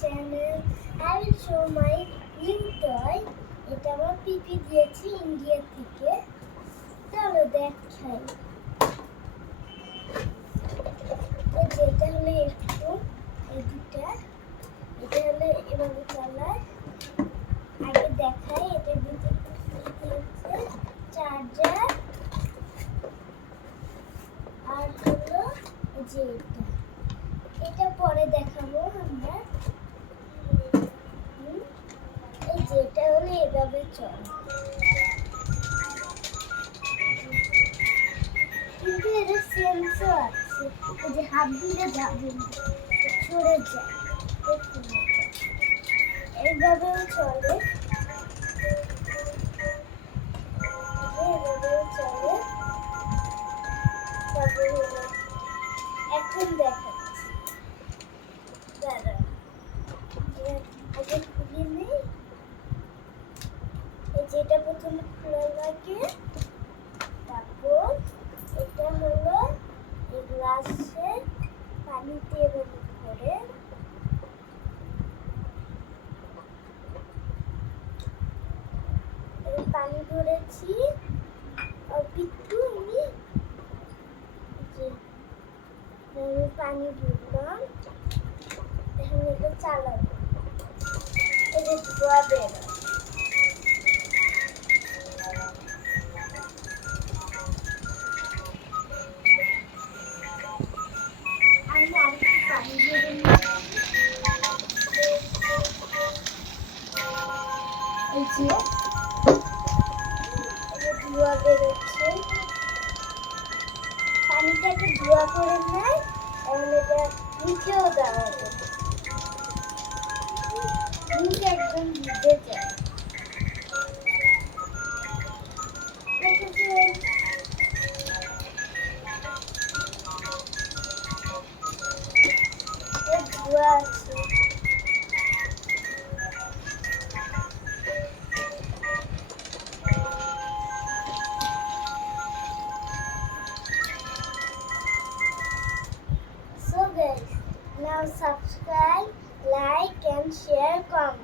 channel. I will show my new toy. এটা আমার পিপি দিয়েছি ইন্ডিয়া থেকে। চলো দেখাই। যেটা হলো একটু এদিকটা, এটা হলো এভাবে চালায়। আগে দেখাই এটার ভিতরে হচ্ছে চার্জার আর হলো যে এটা পরে দেখাবো আমরা। এই যেটা হলো এভাবে চলে, কিন্তু এটা সেন্সর আছে, এই যে হাত দিলে যাবে না, সরে যায়, এইভাবেও চলে, এইভাবেও চলে। তারপরে এখন দেখাচ্ছি, দাঁড়া আগে খুলিয়ে নেই। এই যেটা প্রথমে খোলা লাগে, তারপর এটা হলো এই গ্লাসে পানিতে এভাবে করে পানি ভরেছি একটু, আমি পানি ভরলাম। এখন এটা চালাবো, এই যে ধোয়া বেরোয়। এই যে ধোয়া বেরোচ্ছে, পানিটাকে ধোয়া করে নেয়। এখন এটা নিচেও দেওয়া যাবে, নিচে একদম ভিজে যায়। ধোয়া আছে, so guys, now subscribe, like and share, comment.